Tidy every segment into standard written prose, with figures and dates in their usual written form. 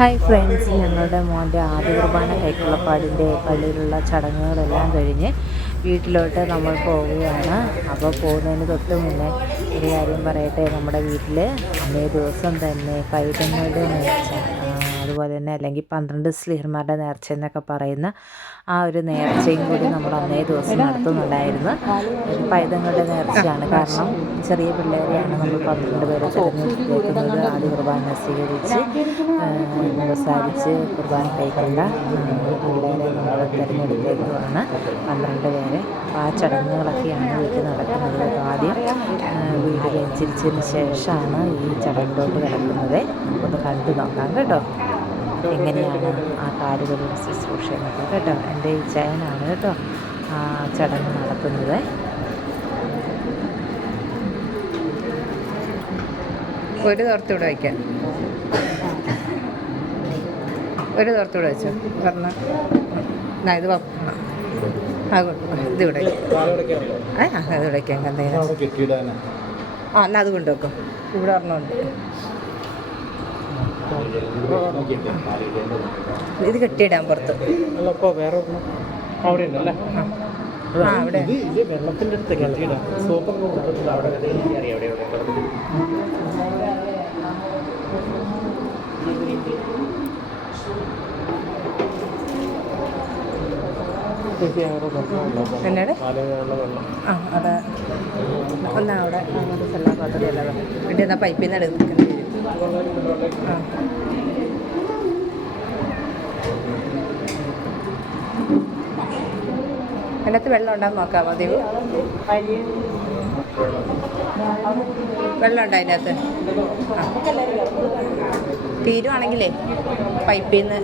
Hi friends, ഞങ്ങളുടെ മോൻ്റെ ആദ്യ കുർബാന കൈക്കുളപ്പാടിൻ്റെ പള്ളിയിലുള്ള ചടങ്ങുകളെല്ലാം കഴിഞ്ഞ് വീട്ടിലോട്ട് നമ്മൾ പോവുകയാണ്. അപ്പോൾ പോകുന്നതിന് തൊട്ട് മുന്നേ ഒരു കാര്യം പറയട്ടെ. നമ്മുടെ വീട്ടിൽ അന്നേ ദിവസം തന്നെ പൈതങ്ങളുടെ നേർച്ച, അതുപോലെ തന്നെ അല്ലെങ്കിൽ 12 സ്ലീഹന്മാരുടെ നേർച്ച എന്നൊക്കെ പറയുന്ന ആ ഒരു നേർച്ചയും കൂടി നമ്മൾ അന്നേ ദിവസം നടത്തുന്നുണ്ടായിരുന്നു. ഒരു പൈതങ്ങളുടെ നേർച്ചയാണ്. കാരണം ചെറിയ പിള്ളേരെയാണ് നമ്മൾ 12 പേരെ തിരഞ്ഞെടുത്തേക്കുന്നത്. ആദ്യ കുർബാന സ്വീകരിച്ച് സംസാരിച്ച് കുർബാന കഴിക്കേണ്ട പിള്ളേരെ നമ്മൾ തിരഞ്ഞെടുത്തേക്കുവാണ്, 12 പേരെ. ആ ചടങ്ങുകളൊക്കെയാണ് വീട്ടിൽ നടക്കുന്നത്. ആദ്യം വീട് വെഞ്ചരിച്ചതിന് ശേഷമാണ് ഈ ചടങ്ങിലോട്ട് കിടക്കുന്നത്. നമുക്കൊന്ന് കണ്ടു നോക്കാം കേട്ടോ, എങ്ങനെയാണ് ആ കാര്യങ്ങളുടെ ശുശ്രൂഷ എന്നൊക്കെ കേട്ടോ. എൻ്റെ ഈ ചയനാണ് കേട്ടോ ആ ചടങ്ങ് നടത്തുന്നത്. ഒരു തോർത്തൂടെ വയ്ക്കാൻ, ഒരു തോർത്തൂടെ വെച്ചോ പറഞ്ഞ ഇത് ഇത് ഇവിടെ അത് വിടയ്ക്കാം എന്തെങ്കിലും. എന്നാൽ അത് കൊണ്ടുവെക്കും. ഇവിടെ ഒരെണ്ണമുണ്ട്, ഇത് കെട്ടിയിടാൻ പുറത്ത്. വേറെ അവിടെ ഉണ്ടല്ലേ? അവിടെ വെള്ളത്തിൻ്റെ അടുത്ത് കെട്ടിയിടാം. സോപ്പൊക്കെ അവിടെ എന്നോട് അത് ഒന്നാ അവിടെ അങ്ങോട്ട് സ്ഥലം പാത്രമല്ല വേണ്ടി എന്നാൽ പൈപ്പിൽ നിന്ന് എടുക്കേണ്ടി വരും. അതിനകത്ത് വെള്ളം ഉണ്ടാകുന്ന നോക്കാമോ ദീപു? വെള്ളം ഉണ്ടോ അതിനകത്ത്? തീരുവാണെങ്കിലേ പൈപ്പിൽ നിന്ന്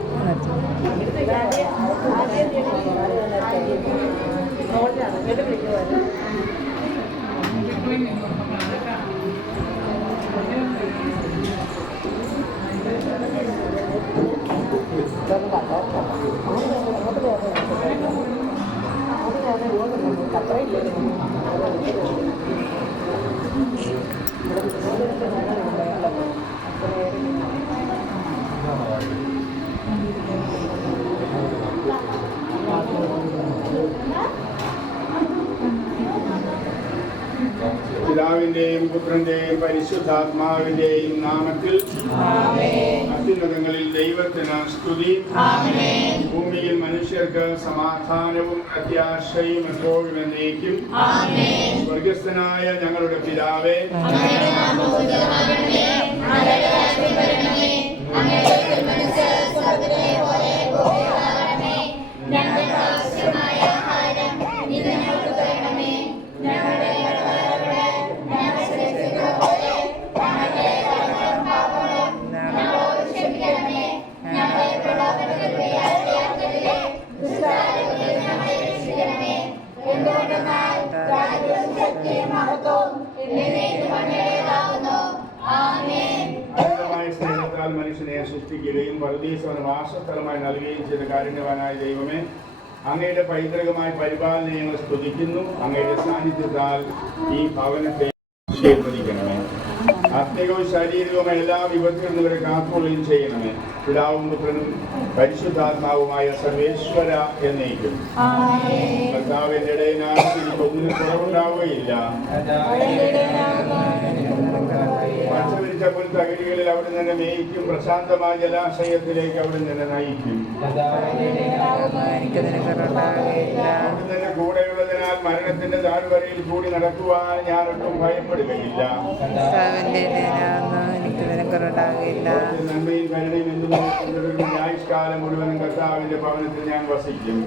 പിതാവിന്റെയും പുത്രന്റെയും പരിശുദ്ധാത്മാവിന്റെയും നാമത്തിൽ അത്യുന്നതങ്ങളിൽ ദൈവത്തിന് സ്തുതി. ഭൂമിയിൽ മനുഷ്യർക്ക് സമാധാനവും പ്രത്യാശയും എപ്പോഴും എന്നേക്കും. സ്വർഗസ്ഥനായ ഞങ്ങളുടെ പിതാവേ, സ്നേഹത്താൽ മനുഷ്യനെ സൃഷ്ടിക്കുകയും പരദീസവന് വാസസ്ഥലമായി നൽകുകയും ചെയ്ത കാരുണ്യവാനായ ദൈവമേ, അങ്ങയുടെ പൈതൃകമായ പരിപാലന ഞങ്ങൾ സ്തുതിക്കുന്നു. അങ്ങയുടെ സാന്നിധ്യത്താൽ ഈ ഭവനത്തെ ആശീർവദിക്കണമേ. ആത്മികവും ശാരീരികവുമായ എല്ലാ വിപത്തുകളിൽ നിന്നവരെ കാത്തുകൊള്ളുകയും ചെയ്യണമേ. പിതാവും പുത്രനും പരിശുദ്ധാത്മാവുമായ സർവേശ്വര എന്നേക്കും. കർത്താവിന്റെ ഇടയനായി ഒന്നിനും കുറവുണ്ടാവുകയില്ല. പച്ചവിരിച്ച പുൽത്തകിടികളിൽ അവിടെ നിന്ന് മേയിക്കും. പ്രശാന്തമായ ജലാശയത്തിലേക്ക് അവിടെ നിന്ന് നയിക്കും. അവിടെ നിന്ന് കൂടെയുള്ളതിനാൽ മരണത്തിന്റെ താഴ്വരയിൽ കൂടി നടക്കുവാൻ ഞാൻ ഒട്ടും ഭയപ്പെടുകയില്ല. നന്മയും കരുണയും എന്തും ആയുഷ്കാലം മുഴുവനും കർത്താവിന്റെ ഭവനത്തിൽ ഞാൻ വസിക്കും.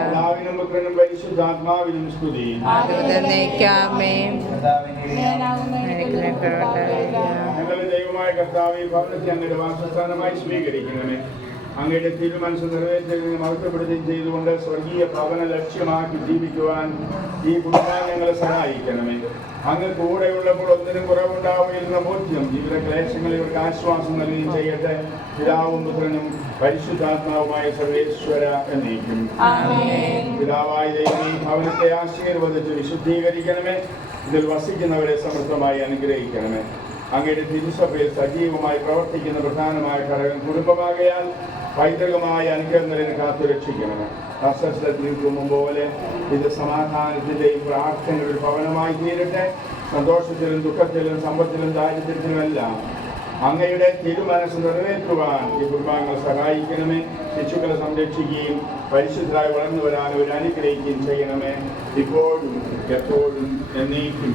പിതാവിനും പുത്രനും പരിശുദ്ധാത്മാവിനും സ്തുതി. ഞങ്ങളുടെ ദൈവമായ കർത്താവ് ഭവനത്തെ അങ്ങയുടെ വാസസ്ഥാനമായി സ്വീകരിക്കണമേ. അങ്ങയുടെ തിരുമനസ് നിറവേറ്റുകയും മഹത്വപ്പെടുത്തുകയും ചെയ്തുകൊണ്ട് സ്വർഗീയ ഭവന ലക്ഷ്യമാക്കി ജീവിക്കുവാൻ ഈ കുടുംബം ഞങ്ങളെ സഹായിക്കണമേ. അങ്ങ് കൂടെയുള്ളപ്പോൾ ഒന്നിനും കുറവുണ്ടാവുകയെന്ന ബോധ്യം ജീവിത ക്ലേശങ്ങളിൽ ഇവർക്ക് ആശ്വാസം നൽകുകയും ചെയ്യട്ടെ. പിതാവും പുത്രനും പരിശുദ്ധാത്മാവുമായ സർവേശ്വര എന്നേക്കും. പിതാവായ ദൈവം ഈ ഭവനത്തെ ആശീർവദിച്ച് വിശുദ്ധീകരിക്കണമേ. ഇതിൽ വസിക്കുന്നവരെ സമൃദ്ധമായി അനുഗ്രഹിക്കണമേ. അങ്ങയുടെ തിരുസഭയിൽ സജീവമായി പ്രവർത്തിക്കുന്ന പ്രധാനമായ ഘടകം കുടുംബമാകയാൽ പൈതൃകമായ അനുഗ്രഹങ്ങളിനെ കാത്തുരക്ഷിക്കണം. അസ്വസ്ഥത്തിൽ നിൽക്കും പോലെ ഇത് സമാധാനത്തിൻ്റെയും പ്രാർത്ഥനയുടെ ഒരു ഭവനമായി തീരട്ടെ. സന്തോഷത്തിലും ദുഃഖത്തിലും സമ്പത്തിലും ദാരിദ്ര്യത്തിലുമെല്ലാം അങ്ങയുടെ തിരുമനസ് നിറവേറ്റുവാൻ ഈ കുടുംബാംഗങ്ങൾ സഹായിക്കണമേ. ശിശുക്കളെ സംരക്ഷിക്കുകയും പരിശുദ്ധരായി വളർന്നു വരാൻ അവർ അനുഗ്രഹിക്കുകയും ചെയ്യണമേ, ഇപ്പോഴും എപ്പോഴും എന്നേക്കും.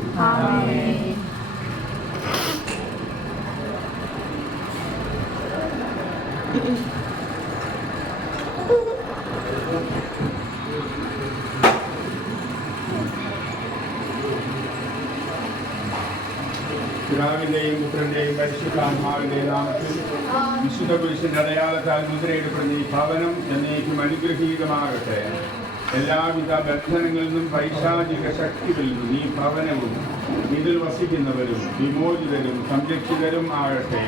പിതാവിന്റെയും പുത്രന്റെയും പരിശുദ്ധാത്മാവിന്റെയും നാമത്തിൽ വിശുദ്ധ പുരുഷന്റെ അടയാളത്താൽ മുദ്രയിടപ്പെടുന്ന ഈ ഭവനം എന്നേക്കും അനുഗ്രഹീതമാകട്ടെ. എല്ലാവിധ ബന്ധനങ്ങളിൽ നിന്നും പൈശാചിക ശക്തികളിൽ നിന്നും ഈ ഭവനവും ഇതിൽ വസിക്കുന്നവരും വിമോചിതരും സംരക്ഷിതരും ആകട്ടെ.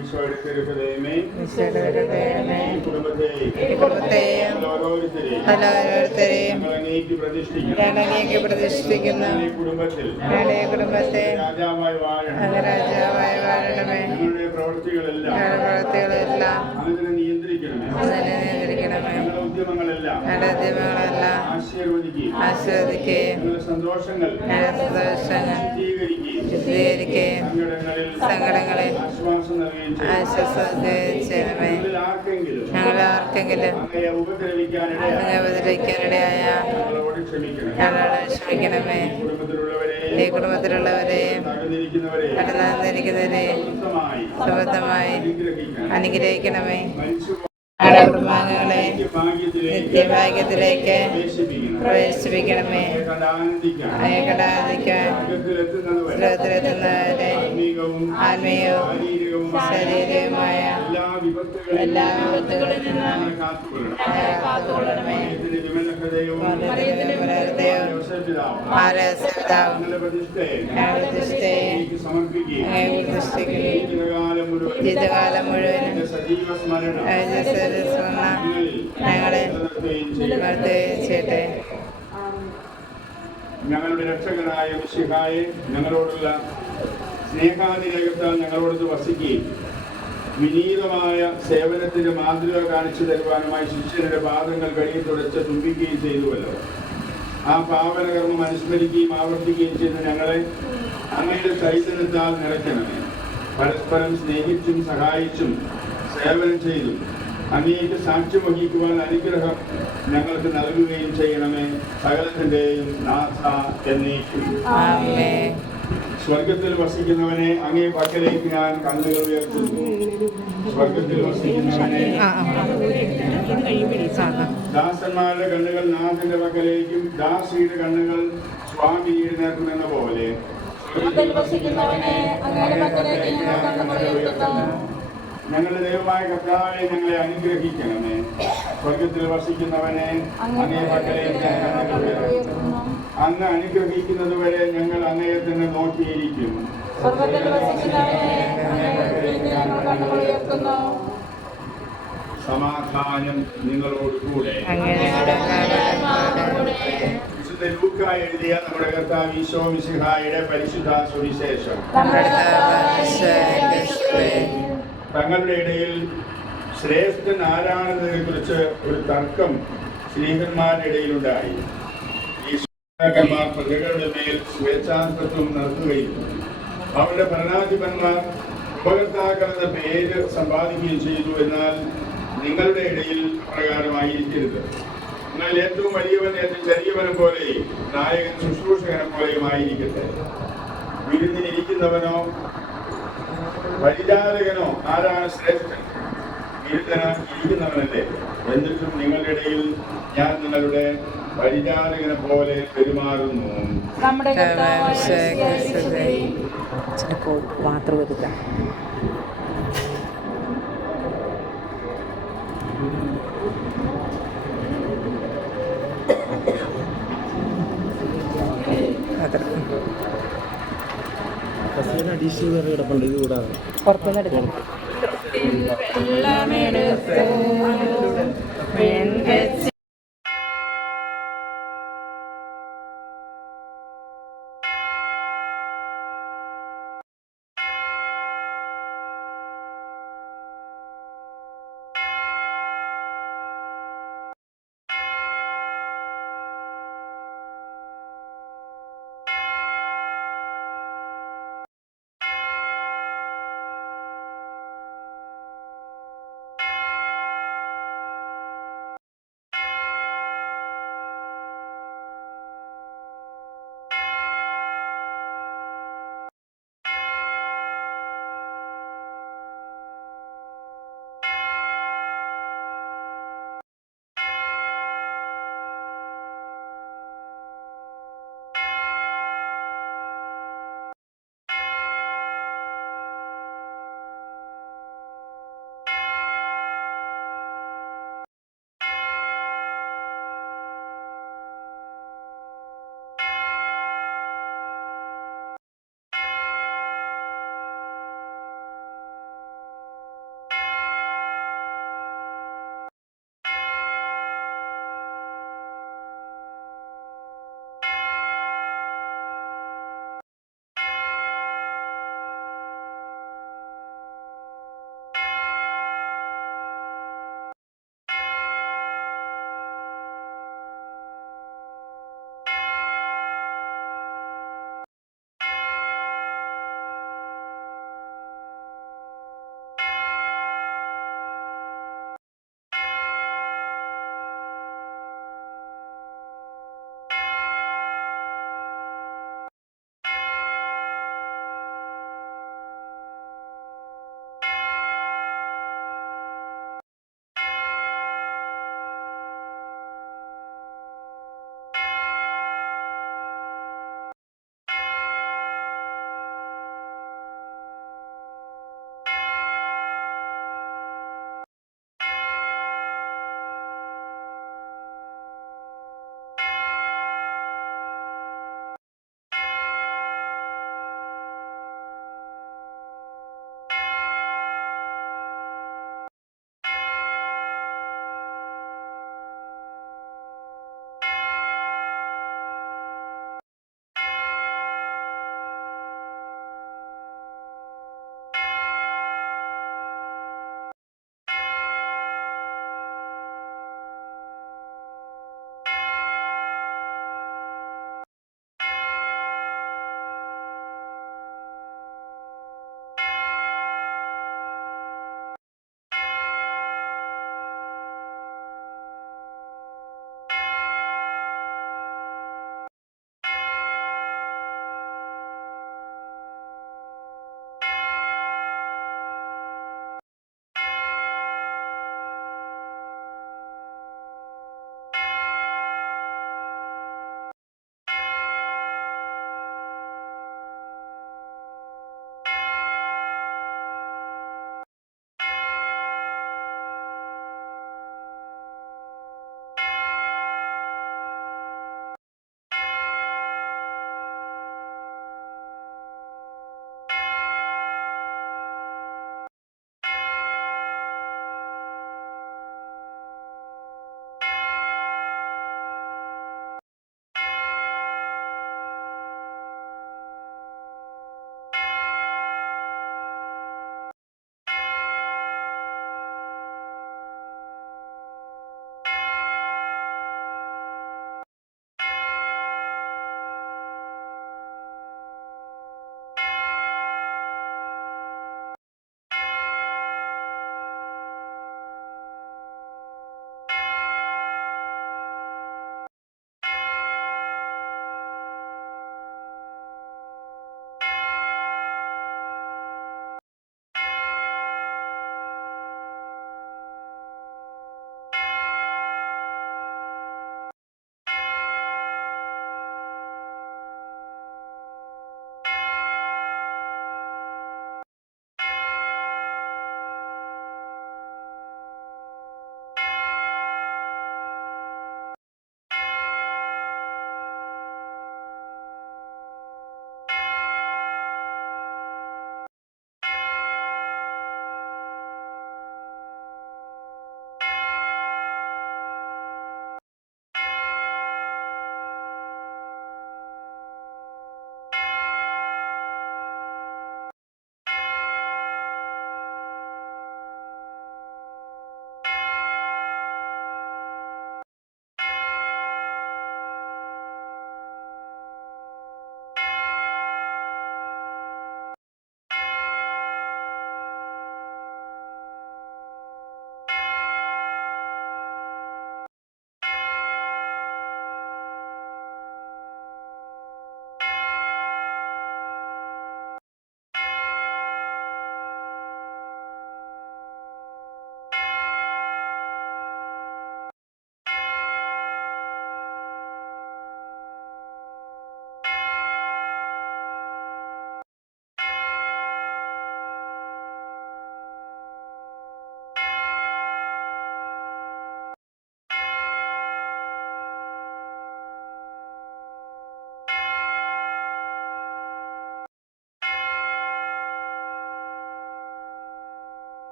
ഈശോയുടെ തിരുഹൃദയമേ, ഈ കുടുംബത്തെയും ഓരോരുത്തരെയും പ്രതിഷ്ഠിക്കുന്ന കുടുംബത്തിൽ രാജാവായി വാഴണമേ. ഞങ്ങളുടെ പ്രവൃത്തികളെല്ലാം അതിനെ നിയന്ത്രിക്കണമേ. ഞങ്ങളുടെ ഉദ്യമങ്ങളെല്ലാം ആശീർവദിക്കുകയും സന്തോഷങ്ങൾ ശുദ്ധീകരിക്കുകയും സങ്കടങ്ങളിൽ ആശ്വാസം ചെയ്യണമേ. ഞങ്ങൾ ആർക്കെങ്കിലും ഉപദ്രവിക്കാനിടയായ ഞങ്ങളോട് ക്ഷമിക്കണമേ. ഈ കുടുംബത്തിലുള്ളവരെയും നടന്നിരിക്കുന്നവരെയും സമൃദ്ധമായി അനുഗ്രഹിക്കണമേ. കുടുംബാംഗങ്ങളെ നിത്യഭാഗ്യത്തിലേക്ക് പ്രവേശിപ്പിക്കണമേ. ഏകടാധിക്കാൻ ലോകത്തിലെത്തുന്നവരെ ആത്മീയവും ശാരീരികവുമായ എല്ലാ വിപത്തുകളിൽ നിന്നും കാത്തുകൊള്ളണമേ. പരസ്യപിതാവ് പരസ്യപിതാവ് ഞങ്ങളുടെ പ്രതിഷ്ഠയെ ഞങ്ങളുടെ പ്രതിഷ്ഠയെ അങ്ങേക്ക് സമർപ്പിക്കുകയും അങ്ങേ പ്രതിഷ്ഠിക്കുന്നു. ജീവിതകാലം മുഴുവൻ ജീവിതകാലം മുഴുവനും എന്റെ സജീവ സ്മരണ ഞങ്ങളെ നിലനിർത്തുകയും ചെയ്യും. നിർത്തുകയും ചെയ്യട്ടെ. ഞങ്ങളുടെ രക്ഷകനായ മിശിഹായെ ഞങ്ങളോടുള്ള സ്നേഹാതിരേകത്താൽ ഞങ്ങളോട് വസിക്കുകയും വിനീതമായ സേവനത്തിന്റെ മാതൃക കാണിച്ചു തരുവാനുമായി ശിഷ്യരുടെ പാദങ്ങൾ കഴുകി തുടച്ച് തുമ്പിക്കുകയും ചെയ്തുവല്ലോ. ആ പാവനകർമ്മം അനുസ്മരിക്കുകയും ആവർത്തിക്കുകയും ചെയ്ത് ഞങ്ങളെ അങ്ങയുടെ ചൈതന്യത്താൽ നിറയ്ക്കണമേ. പരസ്പരം സ്നേഹിച്ചും സഹായിച്ചും സേവനം ചെയ്തും അങ്ങേക്ക് സാക്ഷ്യം വഹിക്കുവാൻ അനുഗ്രഹം ഞങ്ങൾക്ക് നൽകുകയും ചെയ്യണമേ. സകലത്തിന്റെയും നാഥ എന്നേക്കും. ആമേൻ. സ്വർഗത്തിൽ വസിക്കുന്നവനെ അങ്ങേ പക്കലേക്ക് ഞാൻ കണ്ണുകൾ ഉയർത്തുന്നു. സ്വർഗത്തിൽ വസിക്കുന്നവനെ ദാസന്മാരുടെ കണ്ണുകൾ നാഥന്റെ പക്കലേക്കും ദാസിയുടെ കണ്ണുകൾ സ്വാമിയുടെ നേർക്കുമെന്ന പോലെ സ്വർഗത്തിൽ വസിക്കുന്നവനെ അങ്ങയുടെ പക്കലേക്ക് ഞാൻ കണ്ണുകൾ ഉയർത്തുന്നു. ഞങ്ങളുടെ ദൈവമായ കർത്താവെ ഞങ്ങളെ അനുഗ്രഹിക്കണമേ. സ്വർഗത്തിൽ വസിക്കുന്നവനെ അങ്ങേ പക്കലേക്ക് ഞാൻ കണ്ണുകൾ ഉയർത്തുന്നു. അങ്ങ് അനുഗ്രഹിക്കുന്നതുവരെ ഞങ്ങൾ അങ്ങയെ തന്നെ നോക്കിയിരിക്കും. സമാധാനം നിങ്ങളോട് കൂടെ. വിശുദ്ധ ലൂക്ക എഴുതിയ നമ്മുടെ കർത്താവ് ഈശോ മിശിഹായുടെ പരിശുദ്ധ സുവിശേഷം. തങ്ങളുടെ ഇടയിൽ ശ്രേഷ്ഠൻ ആരാണെന്നതിനെ കുറിച്ച് ഒരു തർക്കം സ്ത്രീഹന്മാരുടെ ഇടയിലുണ്ടായി. പ്രജകളുടെ മേൽ സ്വേച്ഛാധിപത്യം നടത്തുകയും അവരുടെ ഭരണാധിപന്മാർ ഉപകർത്താക്കൾ എന്ന പേര് സമ്പാദിക്കുകയും ചെയ്തു. എന്നാൽ നിങ്ങളുടെ ഇടയിൽ അപ്രകാരമായിരിക്കരുത്. എന്നാൽ ഏറ്റവും വലിയവൻ ഏറ്റവും ചെറിയവനെ പോലെയും നായകൻ ശുശ്രൂഷകനെ പോലെയും ആയിരിക്കട്ടെ. വിരുന്നിനിരിക്കുന്നവനോ പരിചാരകനോ ആരാണ് ശ്രേഷ്ഠൻ? വിരുദ്ധന് ഇരിക്കുന്നവനല്ലേ? എന്നിട്ടും നിങ്ങളുടെ ഇടയിൽ ഞാൻ നിങ്ങളുടെ പരിചാരകനെ പോലെ പെരുമാറുന്നു. മാതൃവരുത്ത അഡീഷണൽ കിടപ്പുണ്ട് ഇത് കൂടാതെ പുറത്തുനിന്ന് എടുക്കണം.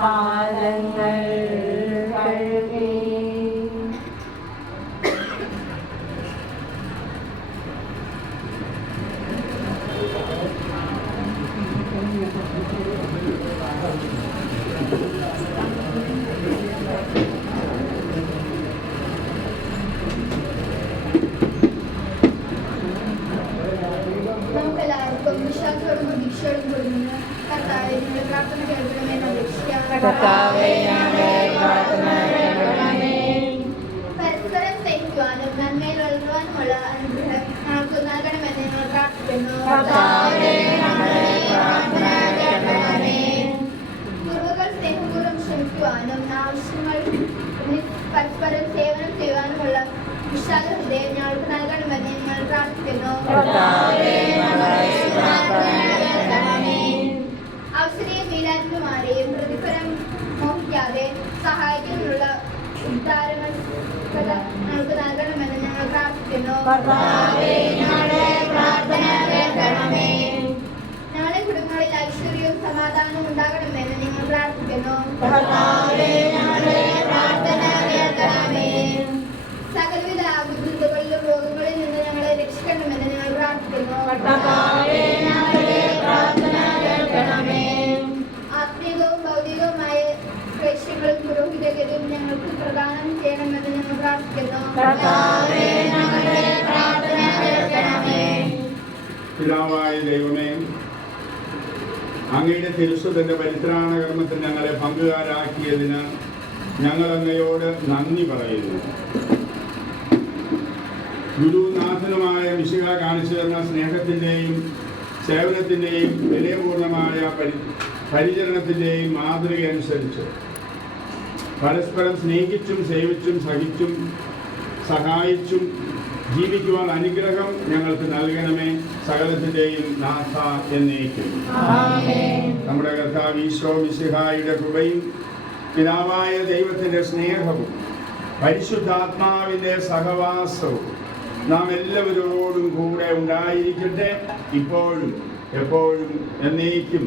പാദങ്ങൾ കഴുകി. നമുക്കെല്ലാവർക്കും വിശ്വാസത്തോടും പ്രതീക്ഷയോടും കൊടുക്കുന്ന കർത്താവേ, നിങ്ങളുടെ പ്രാർത്ഥന കേൾക്കണമേ എന്ന് അപേക്ഷിക്കാം. കർത്താവേ, ഞങ്ങളുടെ പ്രാർത്ഥന കേൾക്കണമേ. പരസ്പരം സ്നേഹിക്കുവാനും നന്മയിൽ വളരുവാനുമുള്ള അനുഗ്രഹം ഞങ്ങൾക്ക് നൽകണമെന്ന് ഞങ്ങൾ പ്രാർത്ഥിക്കുന്നു. കർത്താവേ, ഞങ്ങളുടെ പ്രാർത്ഥന കേൾക്കണമേ. കുറവുകൾ സ്നേഹപൂർവ്വം ക്ഷമിക്കുവാനും ആവശ്യങ്ങൾ പരസ്പരം സേവനം ചെയ്യുവാനുമുള്ള വിശാല ഹൃദയം ഞങ്ങൾക്ക് നൽകണമെന്ന് ഞങ്ങൾ പ്രാർത്ഥിക്കുന്നു. കർത്താവേ, ഞങ്ങളുടെ പ്രാർത്ഥന കേൾക്കണമേ. അവസരയും നീലാത്മാരെയും പ്രതിഫലം മോഹിക്കാതെ സഹായിക്കാനുള്ള ഉദ്ധാരങ്ങൾ ഞങ്ങൾക്ക് നൽകണമെന്ന് ഞങ്ങൾ പ്രാർത്ഥിക്കുന്നു. കർത്താവേ, ഞങ്ങളുടെ പ്രാർത്ഥന കേൾക്കണമേ. ഞങ്ങളുടെ കുടുംബങ്ങളിൽ ഐശ്വര്യവും സമാധാനവും ഉണ്ടാകണമെന്ന് ഞങ്ങൾ പ്രാർത്ഥിക്കുന്നു. കർത്താവേ, ഞങ്ങളുടെ പ്രാർത്ഥന കേൾക്കണമേ. സകലവിധ ആപത്തുകളിലും രോഗങ്ങളിൽ നിന്ന് ഞങ്ങളെ രക്ഷിക്കണമെന്ന് ഞങ്ങൾ പ്രാർത്ഥിക്കുന്നു. കർത്താവേ, ഞങ്ങളുടെ പ്രാർത്ഥന കേൾക്കണമേ. ആത്മീയവും ഭൗതികവുമായ ക്ലേശങ്ങളും പുരോഹിതഗതിയും ഞങ്ങൾക്ക് പ്രദാനം ചെയ്യണമെന്ന് ഞങ്ങൾ പ്രാർത്ഥിക്കുന്നു. കർത്താവേ, ഞങ്ങളുടെ പ്രാർത്ഥന കേൾക്കണമേ. പിതാവായ ദൈവമേ, അങ്ങയുടെ തിരുസുതന്റെ പരിത്രാണ കർമ്മത്തിൽ ഞങ്ങളെ പങ്കുകാരാക്കിയതിന് ഞങ്ങൾ അങ്ങയോട് നന്ദി പറയുന്നു. ഗുരുനാഥനുമായ മിശിഹ കാണിച്ചു തന്ന സ്നേഹത്തിൻ്റെയും സേവനത്തിൻ്റെയും വിനയപൂർണമായ പരിചരണത്തിൻ്റെയും മാതൃക അനുസരിച്ച് പരസ്പരം സ്നേഹിച്ചും സേവിച്ചും സഹിച്ചും സഹായിച്ചും ജീവിക്കുവാൻ അനുഗ്രഹം ഞങ്ങൾക്ക് നൽകണമേ. സകലത്തിൻ്റെയും നാഥ എന്നേക്കും. നമ്മുടെ കർത്താവ് ഈശോ മിശിഹായുടെ കൃപയും പിതാവായ ദൈവത്തിൻ്റെ സ്നേഹവും പരിശുദ്ധാത്മാവിൻ്റെ സഹവാസവും നാം എല്ലാവരോടും കൂടെ ഉണ്ടായിരിക്കട്ടെ, ഇപ്പോഴും എപ്പോഴും എന്നേക്കും.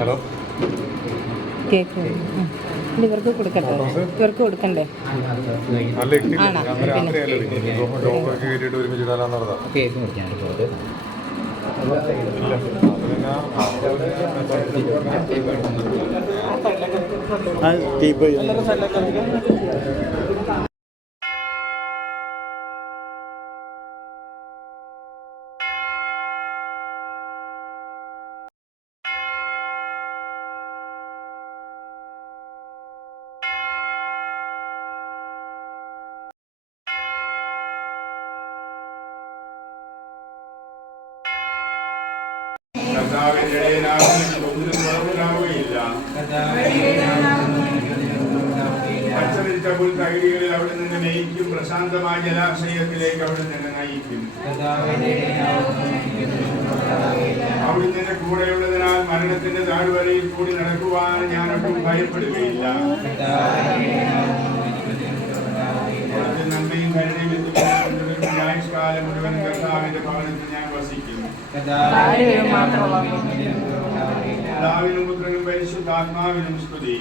ഹലോ, കേക്ക് ഇവർക്ക് കൊടുക്കട്ടെ, ഇവർക്ക് കൊടുക്കണ്ടേ? അല്ല ഇട്ടില്ല, ആണോ? ഞാൻ രാത്രിയല്ലേ ഡോക്ടർക്ക് കയറ്റിയിട്ട് ഒരുമിച്ച് ഇടാനാന്ന് പറഞ്ഞതാ. കേക്ക് മുറിക്കാനുള്ളത് കർത്താവിന്റെ ഇടയനാകുന്നതിന് ഒന്നിനും കുറവുണ്ടാവുകയില്ല. പച്ചവിരിച്ച പുൽത്തകിടികളിൽ അവിടെ നിന്ന് മേയിക്കും, പ്രശാന്തമായ ജലാശയത്തിലേക്ക് അവിടെ നിന്ന് നയിക്കും. അവിടെ നിന്ന് കൂടെയുള്ളതിനാൽ മരണത്തിന്റെ താഴ്വരയിൽ കൂടി നടക്കുവാൻ ഞാനൊട്ടും ഭയപ്പെടുകയില്ല. അവിടുത്തെ നന്മയും കരുണയും ആയുഷ്കാലം മുഴുവൻ കർത്താവിന്റെ ഭവനത്തിൽ ഞാൻ വസിക്കും. പിതാവിനും പുത്രനും പരിശുദ്ധാത്മാവിനും സ്തുതി.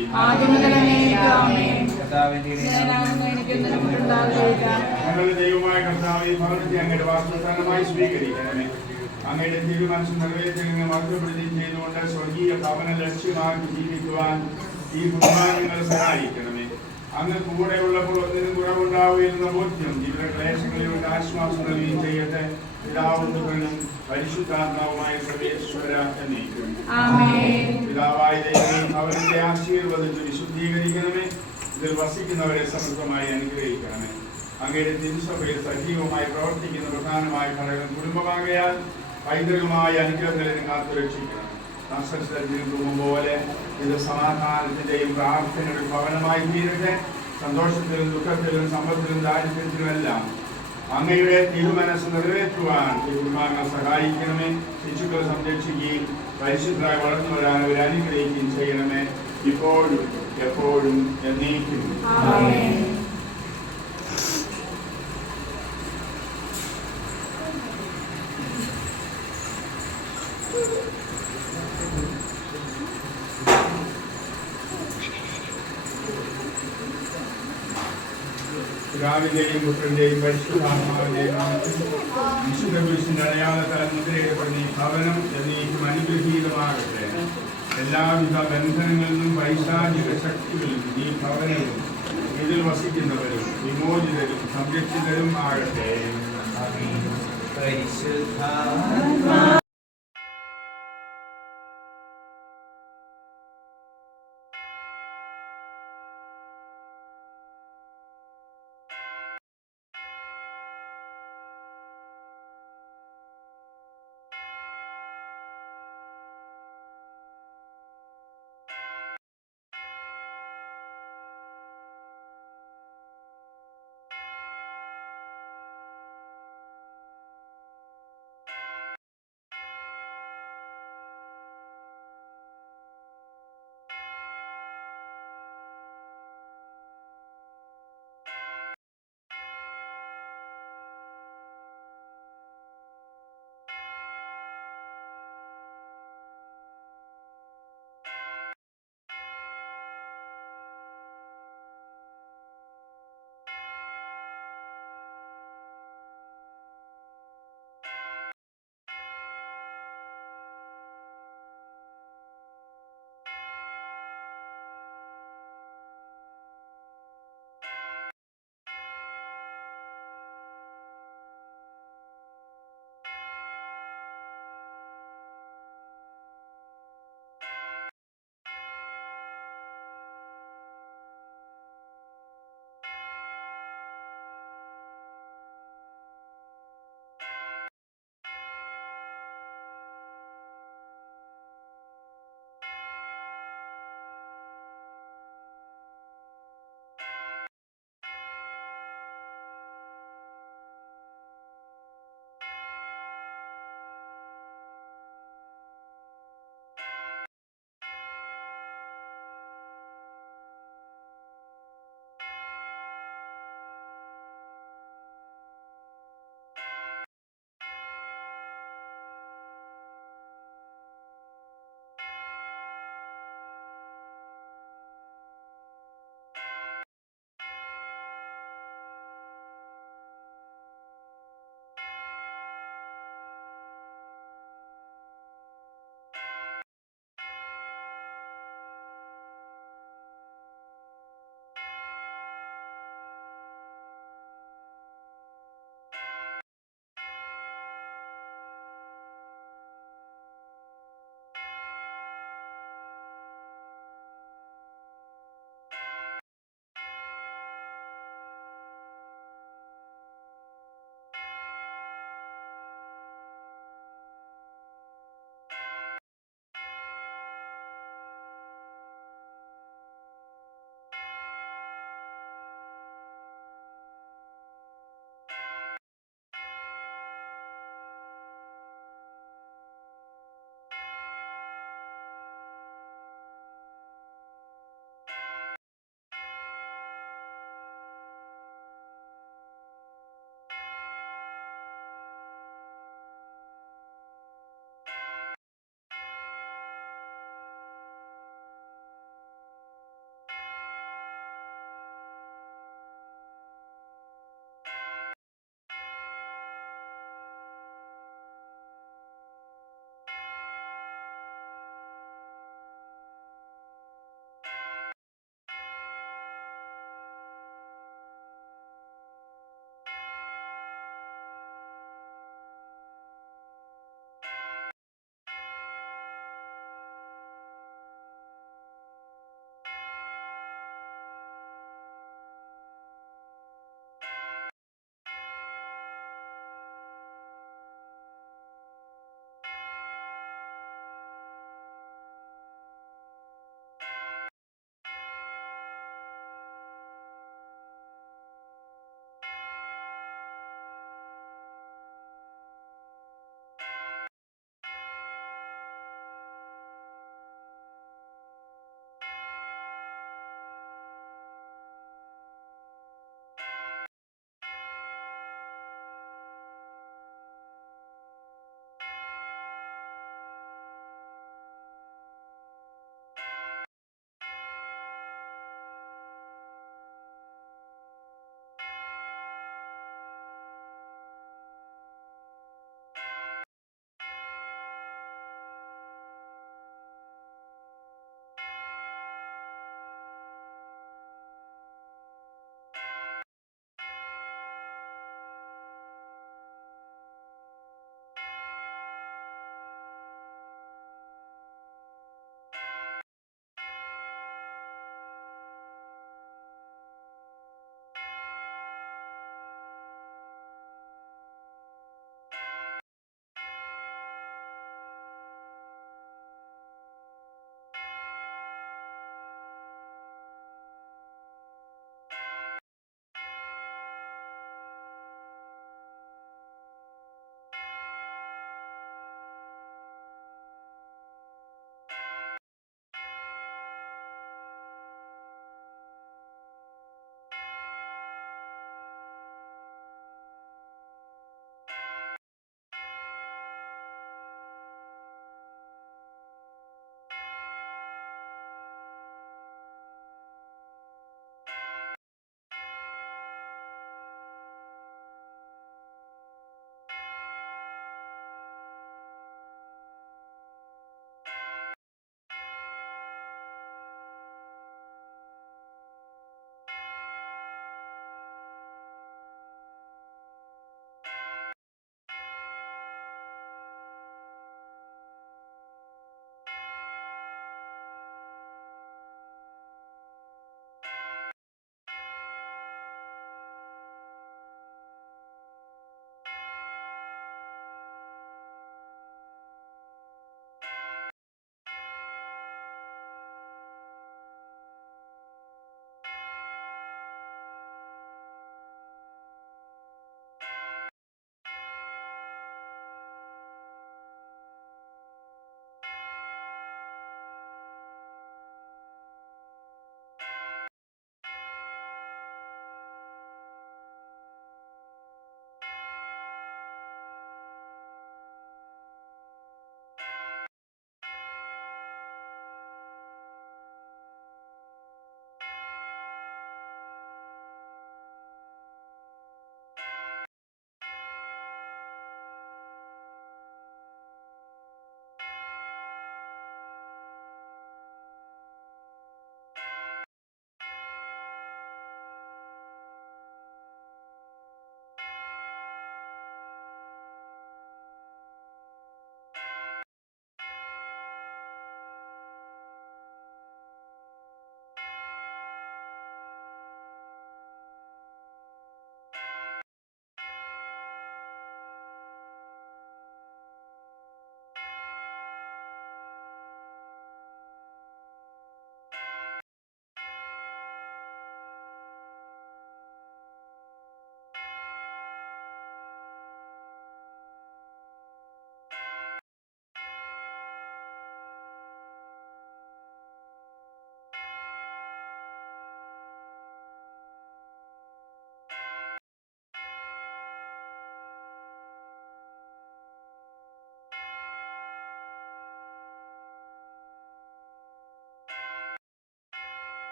ഞങ്ങളുടെ ദൈവമായ കർത്താവേ, ഭവനത്തെ അങ്ങയുടെ വാസസ്ഥാനമായി സ്വീകരിക്കണമേ. അങ്ങയുടെ തീരുമാനം നിറവേറ്റുന്ന മഹത്വപ്പെടുത്തുകയും ചെയ്തുകൊണ്ട് സ്വർഗീയ ഭവന ലക്ഷ്യമാക്കി ജീവിക്കുവാൻ ഈ കുടുംബാംഗങ്ങളെ സഹായിക്കണമേ. അങ്ങ് കൂടെയുള്ളപ്പോൾ ഒന്നിനും കുറവുണ്ടാവുകയെന്ന ബോധ്യം ജീവിത ക്ലേശങ്ങളിലൂടെ ആശ്വാസം നൽകുകയും ചെയ്യട്ടെ. പിതാവും പുത്രനും പരിശുദ്ധാത്മാവുമായ സർവേശ്വര എന്നേക്കും. പിതാവായ ദൈവമേ, അവരുടെ ആശീർവദിച്ച് വിശുദ്ധീകരിക്കണമേ. ഇതിൽ വസിക്കുന്നവരെ സമൃദ്ധമായി അനുഗ്രഹിക്കണമേ. അങ്ങയുടെ തിരുസഭയിൽ സജീവമായി പ്രവർത്തിക്കുന്ന പ്രധാനമായ ഘടകം കുടുംബമാകയാൽ പൈതൃകമായ അനുഗ്രഹങ്ങളെ കാത്തുരക്ഷിക്കണം. നഷ്ടം പോലെ ഇത് സമാധാനത്തിന്റെയും പ്രാർത്ഥനയുടെ ഭവനമായി തീരട്ടെ. സന്തോഷത്തിലും ദുഃഖത്തിലും സമ്പത്തിലും ദാരിദ്ര്യത്തിലുമെല്ലാം അങ്ങയുടെ തിരുമനസ് നിറവേറ്റുവാൻ ഈ കുടുംബാംഗങ്ങൾ സഹായിക്കണമേ. ശിശുക്കളെ സംരക്ഷിക്കുകയും പരിശുദ്ധരായി വളർന്നു വരാൻ അവരെ അനുഗ്രഹിക്കുകയും ചെയ്യണമേ, ഇപ്പോഴും എപ്പോഴും എന്നേക്കും. പിതാവിന്റെയും പുത്രന്റെയും പരിശുദ്ധാത്മാവിന്റെയും നാമത്തിൽ വിശുദ്ധ കുരിശിന്റെ അടയാളത്താൽ മുദ്രയിടപ്പെടുന്ന ഈ ഭവനം എന്നേക്കും അനുഗ്രഹീതമാകട്ടെ. എല്ലാവിധ ബന്ധനങ്ങളിൽ നിന്നും പൈശാചിക ശക്തികളിൽ ഈ ഭവനവും ഇതിൽ വസിക്കുന്നവരും വിമോചിതരും സംരക്ഷിതരും ആകട്ടെ. പരിശുദ്ധ